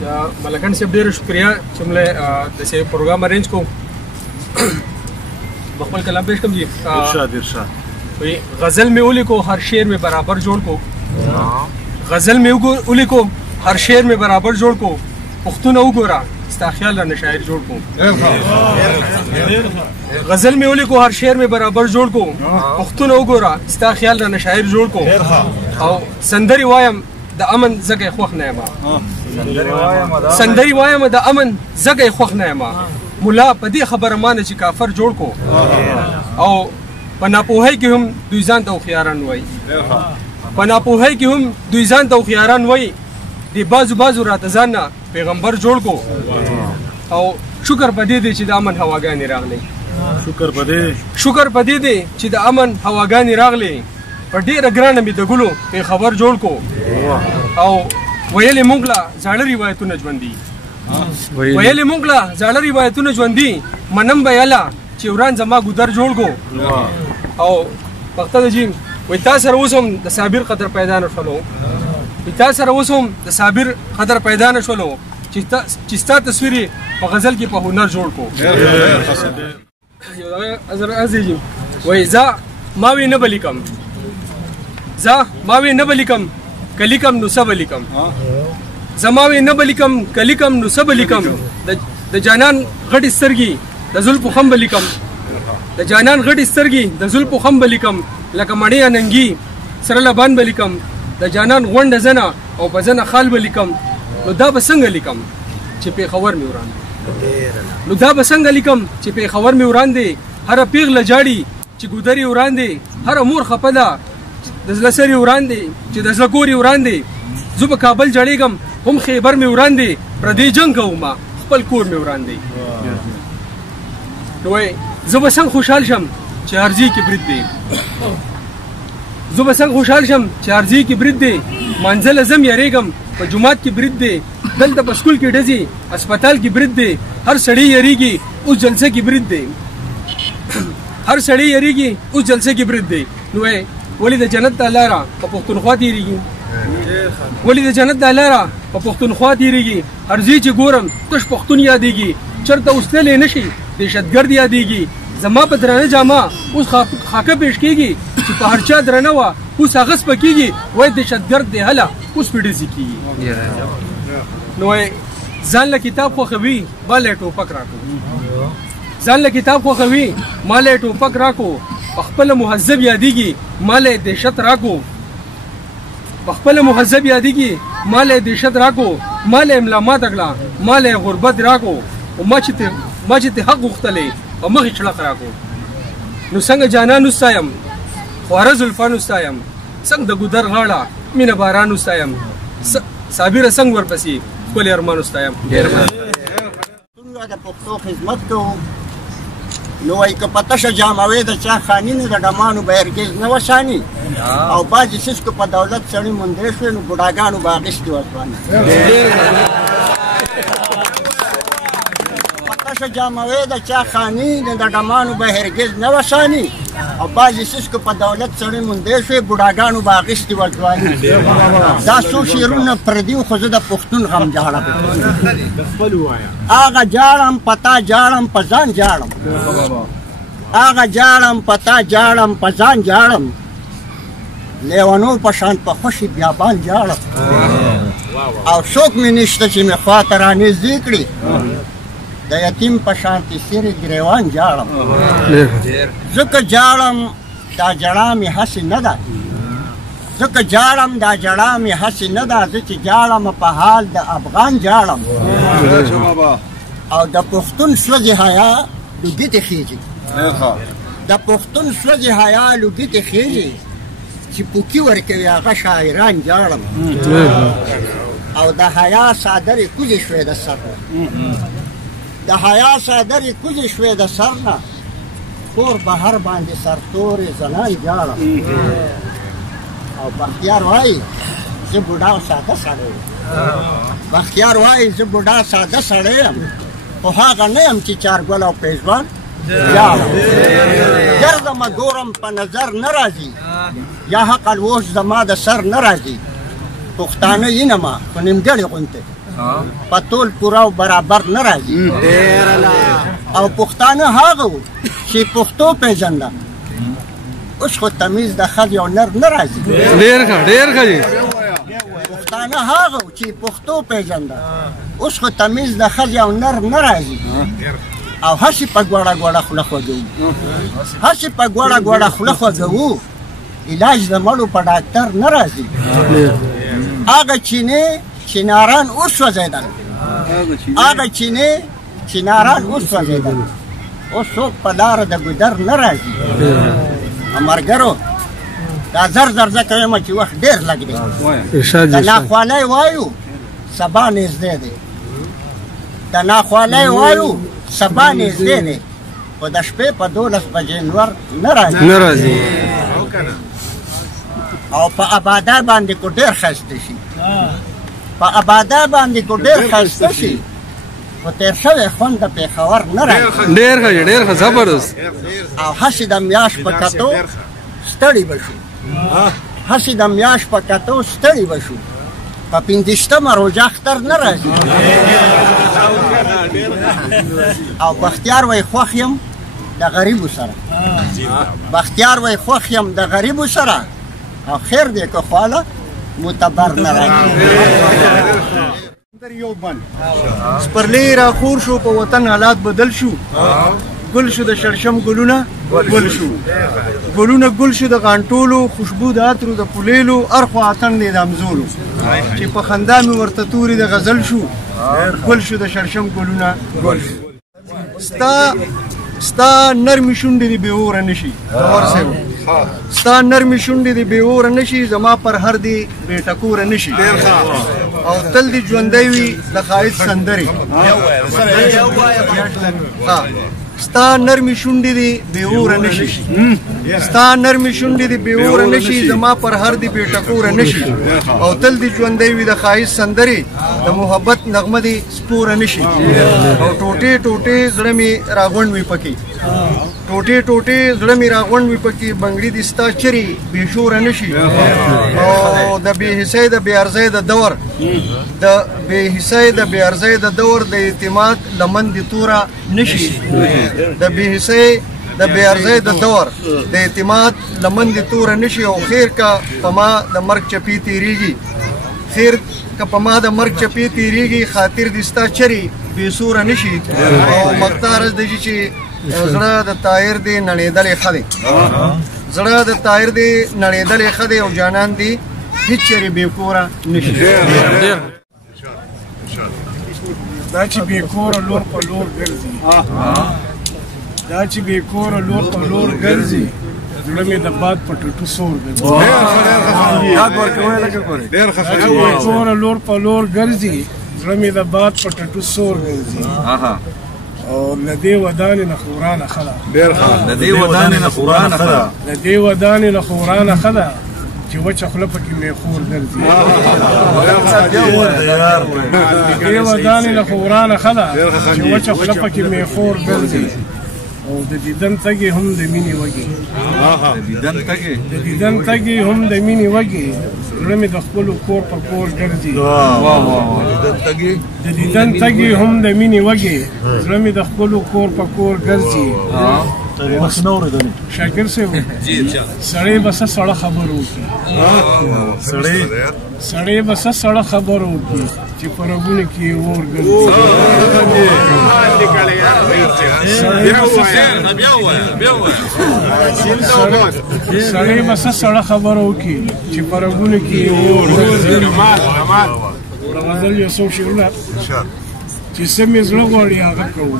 ملاکنڈ سے ډېر شکریہ چې موږ داسې پروګرام ارینج کو بخبل کلام پیش کوم جی ارشاد وی غزل میں اولی کو ہر شعر میں برابر جوڑ کو غزل میں اولی کو ہر شعر میں برابر جوڑ کو پښتون وګورا ستا خیال را شاعر جوړ کو غزل میں اولی کو ہر شعر میں برابر جوڑ کو پښتون وګورا ستا خیال را شاعر جوړ کو او سندری وایم د امن زګي خوخ نه ما سندری وایم د امن زګي خوخ نه ما مولا په دې خبره مانه چې کافر جوړ کو او پنا پوهی کې هم دوی ځان ته خياران وای پنا پوهی کې هم دوی ځان ته خياران وای دی بازو راته ځان پیغمبر جوړ کو او شکر پدې دي چې د امن هواګانی راغلي شکر پدې دي چې د امن هواګانی راغلي په ډیره ګرانه می د ګلو په خبر جوړ کو او ویلې مونږ لا زاړه روایتونه ژوندۍ ویلې مونږ لا زاړه روایتونه ژوندۍ منم به یالا چې وران زما ګودر جوړ کو او پښتو جی وای تاسو سره اوسم د صابر قدر پیدا نه شولو تاسو سره اوسم د صابر قدر پیدا نه شولو چې ستا تصویرې په غزل کې په هنر جوړ کو یو ازر عزیز وای ز ما وی نه بلیکم ز ما وی نه بلیکم کلیکم نو سب لیکم زماوی نه بلیکم کلیکم نو سب لیکم د جانان غټ سترګي د زلف خم بلیکم د جانان غټ سترګي د زلف خم بلیکم لکه مړی اننګي سره لبان بلیکم د جانان غونډ زنه او په زنه خال بلیکم نو دا بسنګ لیکم چې په خبر می وران نو دا بسنګ لیکم چې په خبر می وران دي هر پیغله جاړي چې ګودري وران دي هر مور خپدا د زلسری وران دي چې د زلګوري وران دي زو په کابل جړېګم هم خیبر می وران دي پردي جنگ کوم خپل کور می وران دي نو زه به څنګه خوشحال شم چې ارزي کې برید دي زه به څنګه خوشحال شم چې ارزي کې برید دي منزل زم یریګم په جمعات کې برید دي دلته په سکول کې ډزي هسپتال کې برید دي هر سړی یریږي اوس جلسه کې برید دي هر سړی یریږي اوس جلسه کې برید دي نو ولې د جنت تعالی را په پښتونخوا تیریږي ولې د جنت تعالی را په پښتونخوا تیریږي ارزي چې ګورم تش پښتون یادېږي چرته اوسلې نشي دهشتګرد یادېږي زما په درانه جامه اوس خاکه پیش کیږي چې په هر چا درنه وا اوس هغه سپکیږي وای دهشتګرد دی هله اوس پیډزي کیږي نو ځان له کتاب خو خوي بالا ټوپک راکو ځان له کتاب خو خوي مال ټوپک راکو خپل مهذب یادېږي مال دهشت راکو خپل مهذب یادېږي مال دهشت راکو مال املا ما تکلا مال غربت راکو او ما چې حق غوښتلې او مخې چړق راکو نو څنګه جانان وستایم خواره زلفان وستایم څنګه د ګودر غاړه مینه باران وستایم صابر څنګه ورپسې خپل ارمان وستایم ډېر څنګه د پښتو خدمت کوو نو وای که پته شه جاموي د چا خاني نه د ډمانو به هرګز نه وشاني او بعضې څیز که په دولت سړي موندې شوې نو بوډاګانو به اخیستې وسواني پته شه جاموي د چا خاني نه د ډمانو به هرګز نه وشاني او بعضې څیز که په دولت سړي موندې شوې بوډاګانو به اخیستې وسواني دا څو شعرونه پردي خو زه د پښتون غم جاړم هغه جاړم پتا جاړم په ځان جاړم هغه جاړم پتا جاړم په ځان جاړم لیونو په شان په خوشي بیابان جاړم او څوک مې نشته چې مې خواته رانږدې کړي د یتیم په شانتې سیرې ګریوان جاړم ځکه جاړم دا جړا مې هسې نه ده ځکه جاړم دا جړا مې هسې نه ده زه چې جاړم په حال د افغان جاړم او د پښتون سوځې حیا لوګي ته خېږي د پښتون سوځې حیا لوګي ته خېږي چې پوکي ورکوي هغه شاعران جاړم او د حیا صادرې کوزې شوې د سر د حیا صادرې کوزې شوې د سر نه کور بهر باندې سرتورې زنان جاړم او بختیار وایي زه بوډا او ساده سړی یم بختیار وایي زه بوډا ساده سړی یم خو هغه نه یم چې چارګل او پیژوان جاړم ګرځمه ګورم په نظر نه راځي یا حق الوش زما د سر نه راځي پښتانه ینما خو نیمګړې غوندې په ټول پوره او برابر نه راځي او پښتانه هغه وو چې پښتو پېژنده اوس خو تمیز د ښځې او نر نه راځي ډېر ښه ډېر ښه دي پښتانه هغه وو چې پښتو پېژنده اوس خو تمیز د ښځې او نر نه راځي او هسې په ګوړه ګوړه خوله خوځوو هسې په ګوړه ګوړه خوله خوځوو علاج د مړو په ډاکټر نه راځي هغه چیناران وسوځېدل هغه چیناران وسوځېدل اوس څوک په لاره د ګودر نه راځي ملګرو دا زر زر زه کویم چې وخت ډېر لږ دی د ناخوالۍ وایو سبا نږدې دی د ناخوالۍ وایو سبا نږدې دی خو د شپې په 12 بجې نور نه راځي او په آباده باندې کو ډېر ښایسته شي په آباده باندې کو ډېر ښایسته شي خو تېر شوی خوند د پېښور نه راځي ډېر ښه زبردست او هسې د میاشت په کتو ستړي به شو هسې د میاشت په کتو ستړي به شو په 15مه روژه اختر نه راځي او بختیار وایي خوښ یم د غریبو سره بختیار وایي خوښ یم د غریبو سره او خیر دی که خواله معتبر نه راځي سپرلی را خور شو په وطن حالات بدل شو گل شو د شړشم ګلونه گل شو ګلونه گل شو د غانټولو خوشبو د عطرو د پولیلو اړخوا اتڼ دی د امزولو چې په خندا مې ورته تورې د غزل شو گل شو د شړشم ګلونه گل شو ستا نرمې شونډې دې بې اوره نشي ستا نرمې شونډې دې بې اوره نشي زما پر هر دې بې ټکوره نشي او تل دې ژوندی وي د ښایست سندرې ستا نرمې شونډې دې بې اوره نشي ستا نرمې شونډې دې بې اوره نشي زما پر هر دې بې ټکوره نشي او تل دې ژوندی وي د ښایست سندرې د محبت نغمه دې سپوره نشي او ټوټې ټوټې زړه مې راغونډ وي پکې ټوټې ټوټې زړه مې راغونډ وي پکې بنګړي دې ستا چرې بې شوره نشي او د بې حسۍ د بې ارزۍ د دور د بې حسۍ د بې ارزۍ د دور د اعتماد لمن دې توره نشي د بې حسۍ د بې ارزۍ د دور د اعتماد لمن دې توره نشي او خیر که په ما د مرګ چپې تېرېږي خیر که په ما د مرګ چپې تېرېږي خاطر دې ستا چرې بې سوره نشي او مقطع عرض دی چې زړه د طاهر دی نړېدلی ښه دی زړه د طاهر دی نړېدلی ښه دی او جانان دی هېڅ چېرې بې کوره نشي دا چې بې کوره لور په لور ګرځي دا چې بې کوره لور په لور ګرځي زړه مې د باد په ټوټو سور ګرځي بې کوره لور په لور ګرځي زړه مې د باد په ټوټو سور ګرځي او له دې ودانې نه خورانه ښه ده له دې ودانې نه خورانه ښه ده له دې ودانې نه خورانه ښه ده چې وچه خوله پکې میخور ګرځي له دې ودانې نه خورانه ښه ده چې وچه خوله پکې میخور ګرځي او د دیدن تږي هم د مینې وږي د دیدن تږي هم د مینې وږي زړه مې د خپلو کور په کور ګرځي د دیدن تږي هم د مینې وږي زړه مې د خپلو کور په کور ګرځي شاکر صاحب سړی به څه سړه خبر وکړي سړی به څه سړه خبر وکړي چې په رګونو کې یې اور ګرځي سړی به څه سړه خبر وکړي چې په رګونو کې یې اور ګرځي غزل یو څو شعرونه چې څه مې زړه غواړي هغه کوم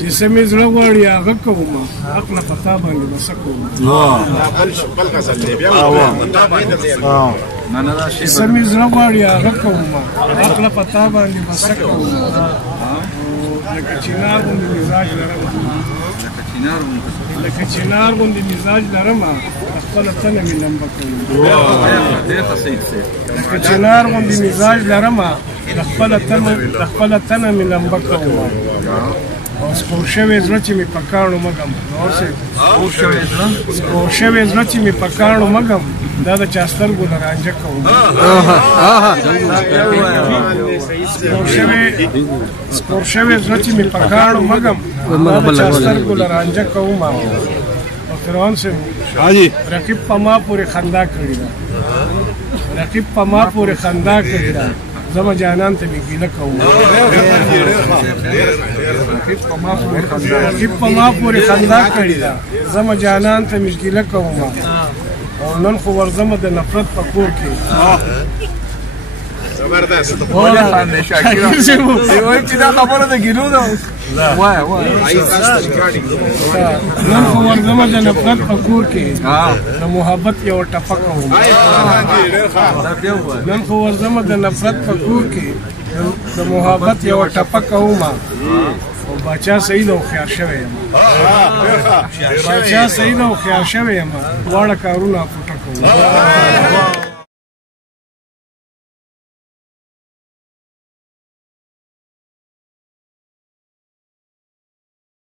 چې څه مې زړه غواړي هغه کوم عقله په تا باندې به څه کوم چې څه مې زړه غواړي هغه کوم عقله په تا باندې به څه کوم لکه چینار غوندې مزاج لرم لکه چینار غوندې مزاج لرم خپله تنه مې لمبه کوم لکه چینار غوندې مزاج لرم د خپله تنه مې لمبه کوم او سپور شوی زړه چې مې په کاڼو مګم نور صاحب سپور شوی زړه چې مې په کاڼو مګم دا د چا سترګو نه رانجه کوم سپور شوی زړه چې مې په کاڼو مګم دا د چا سترګو نه رانجه کوم روان صاحب رقیب په ما پورې خندا کړې ده رقیب په ما پورې خندا کړې ده زما جانان ته مې ګیله کوم رقیب په ما پورې خندا کړې ده زما جانان ته مې ګیله کوم او نن خو ورځمه د نفرت په کور کې زبردست ولې خاندې شاکر وایي چې دا خبره د ګیلو ده وای نن خو ورځمه د نفرت په کور کې د محبت یو ټپه کوم نن خو ورځمه د نفرت په کور کې د محبت یو ټپه کوم او باچا سعید او خیار شوی یم باچا سعید او خیار شوی یم دواړه کارونه پټه کوم